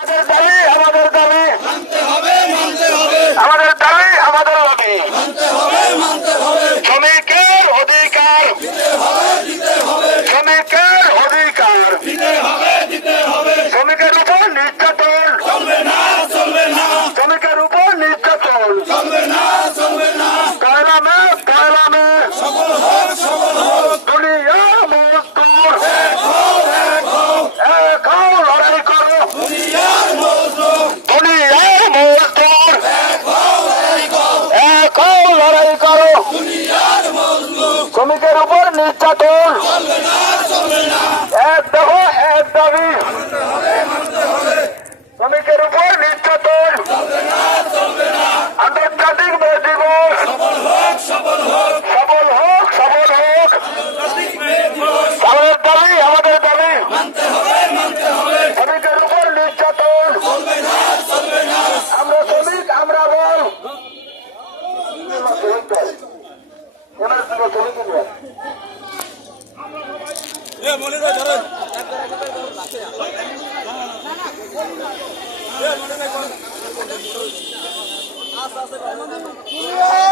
আমাদের দাবি আমাদের দাবি আমাদের দাবি শ্রমিকের অধিকার শ্রমিকের অধিকার শ্রমিকের উপর নির্যাতন শ্রমিকের উপর নির্যাতন কায়লামে দুনিয়া মজদুর এক হও লড়াই করো দুনিয়ার মজদুর এক হও লড়াই করো শ্রমিকের উপর নির্যাতন এক দেহ এক দাবি শ্রমিকের উপর নির্যাতন আন্তর্জাতিক মে দিবস সফল হোক আমাদের দাবি আমাদের দাবি শ্রমিকের উপর নির্যাতন আমরা শ্রমিক আমরা বল আচ্ছা